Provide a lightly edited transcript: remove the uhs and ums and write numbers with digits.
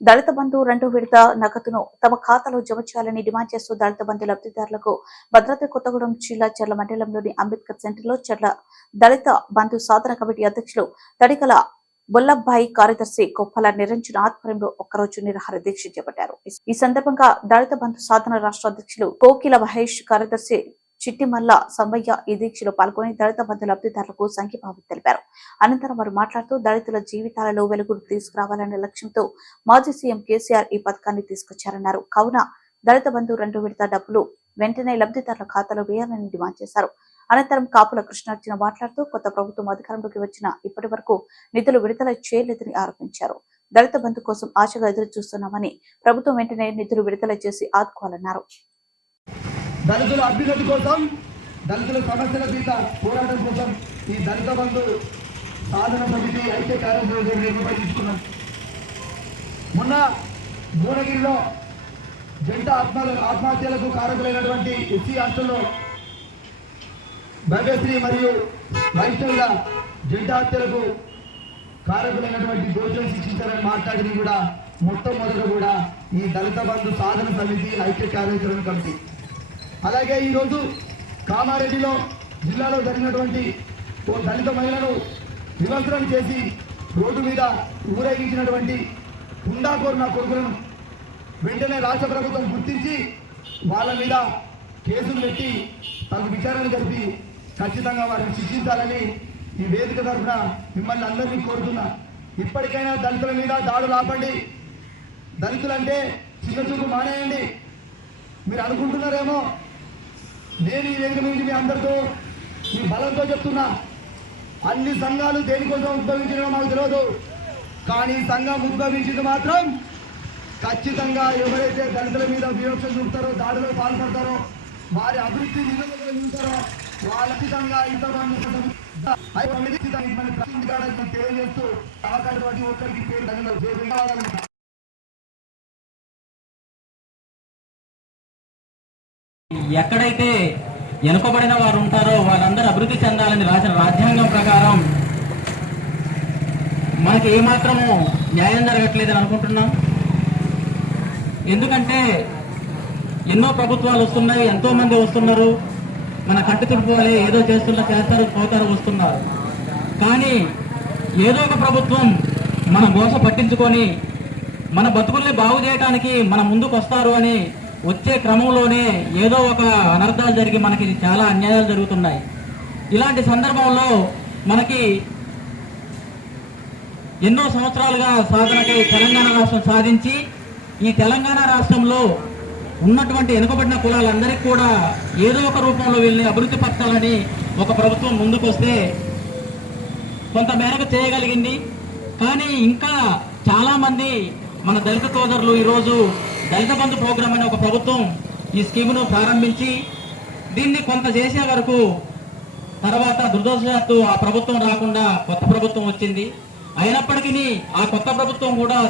దళిత బంధు రెండో విడత నగదును తమ ఖాతాలో జమ చేయాలని డిమాండ్ చేస్తూ దళిత బంధు లబ్ధిదారులకు భద్రాద్రి కొత్తగూడెం జిల్లా చర్ల మండలంలోని అంబేద్కర్ సెంటర్లో చర్ల దళిత బంధు సాధన కమిటీ అధ్యక్షులు తడికల బొల్లబ్బాయి కార్యదర్శి కొప్పల నిరంజన్ ఆధ్వర్యంలో ఒక్కరోజు నిరాహార దీక్ష చేపట్టారు. ఈ సందర్భంగా దళిత బంధు సాధన రాష్ట్ర అధ్యక్షులు కోకిల మహేష్, కార్యదర్శి చిట్టిమల్ల సంబయ్య ఈ దీక్షలో పాల్గొని దళిత బంధు లబ్ధిదారులకు సంఘీభావం తెలిపారు. అనంతరం వారు మాట్లాడుతూ దళితుల జీవితాలలో వెలుగులు తీసుకురావాలనే లక్ష్యంతో మాజీ సీఎం కేసీఆర్ ఈ పథకాన్ని తీసుకొచ్చారన్నారు. కావున దళిత బంధు రెండో విడత డబ్బులు వెంటనే లబ్ధిదారుల ఖాతాలో వేయాలని డిమాండ్ చేశారు. అనంతరం కాపుల కృష్ణార్జున మాట్లాడుతూ కొత్త ప్రభుత్వం అధికారంలోకి వచ్చిన ఇప్పటి వరకు నిధులు విడుదల చేయలేదని ఆరోపించారు. దళిత బంధు కోసం ఆశగా ఎదురు చూస్తున్నామని, ప్రభుత్వం వెంటనే నిధులు విడుదల చేసి ఆదుకోవాలన్నారు. దళితుల అభ్యున్నతి కోసం, దళితుల సమస్యల మీద పోరాటం కోసం ఈ దళిత బంధు సాధన సమితి ఐక్య కార్యక్రమం నిర్వహించుకున్నాం. మొన్న భువనగిరిలో జంట ఆత్మహత్యలకు కారకులైనటువంటి ఎస్సీ హాస్టల్లో భవ్యశ్రీ మరియు వైష్ణవుల జంట హత్యలకు కారకులైనటువంటి దోషులను శిక్షించాలని మాట్లాడింది కూడా మొట్టమొదట కూడా ఈ దళిత బంధు సాధన సమితి ఐక్య కార్యాచరణ కమిటీ. అలాగే ఈరోజు కామారెడ్డిలో జిల్లాలో జరిగినటువంటి ఓ దళిత మహిళను విమర్శనం చేసి రోడ్డు మీద ఊరేగించినటువంటి హుండాకోరు నా కొడుకులను వెంటనే రాష్ట్ర ప్రభుత్వం గుర్తించి వాళ్ళ మీద కేసులు పెట్టి తనకు విచారణ జరిపి ఖచ్చితంగా వారిని శిక్షించాలని ఈ వేదిక తరఫున మిమ్మల్ని అందరినీ కోరుతున్నా. ఇప్పటికైనా దళితుల మీద దాడులు ఆపండి. దళితులంటే చిన్నచూపు మానేయండి. మీరు అనుకుంటున్నారేమో, నేను ఈ వేదిక నుంచి మీ అందరితో మీ బలంతో చెప్తున్నా, అన్ని సంఘాలు దేనికోసం ఉద్భవించడం మాకు తెలియదు. కానీ సంఘం ఉద్భవించింది మాత్రం ఖచ్చితంగా ఎవరైతే దళితుల మీద వివక్ష చూపుతారో, దాడిలో పాల్పడతారో, వారి అభివృద్ధి నిలబెడతారో వాళ్ళ ఖచ్చితంగా తెలియజేస్తూ అవకాశం ఒక్కరికి పేరు ఎక్కడైతే వెనుకబడిన వారు ఉంటారో వాళ్ళందరూ అభివృద్ధి చెందాలని రాసిన రాజ్యాంగం ప్రకారం మనకి ఏమాత్రము న్యాయం జరగట్లేదని అనుకుంటున్నాం. ఎందుకంటే ఎన్నో ప్రభుత్వాలు వస్తున్నాయి, ఎంతో మంది వస్తున్నారు, మన కట్టు తిప్పుకోవాలి, ఏదో చేస్తారు, పోతారు, వస్తున్నారు. కానీ ఏదో ఒక ప్రభుత్వం మన గోస పట్టించుకొని మన బతుకుల్ని బాగు చేయడానికి మన ముందుకు వస్తారు అని వచ్చే క్రమంలోనే ఏదో ఒక అనర్థాలు జరిగి మనకి చాలా అన్యాయాలు జరుగుతున్నాయి. ఇలాంటి సందర్భంలో మనకి ఎన్నో సంవత్సరాలుగా సాధనకై తెలంగాణ రాష్ట్రం సాధించి ఈ తెలంగాణ రాష్ట్రంలో ఉన్నటువంటి వెనుకబడిన కులాలందరికీ కూడా ఏదో ఒక రూపంలో వీళ్ళని అభివృద్ధి పరచాలని ఒక ప్రభుత్వం ముందుకు వస్తే కొంత మేరకు చేయగలిగింది. కానీ ఇంకా చాలామంది మన దళిత సోదరులు ఈరోజు దళిత బంధు ప్రోగ్రాం అనే ఒక ప్రభుత్వం ఈ స్కీమును ప్రారంభించి దీన్ని కొంత చేసే వరకు తర్వాత దురదృష్టవశాత్తు ఆ ప్రభుత్వం రాకుండా కొత్త ప్రభుత్వం వచ్చింది. అయినప్పటికీ ఆ కొత్త ప్రభుత్వం కూడా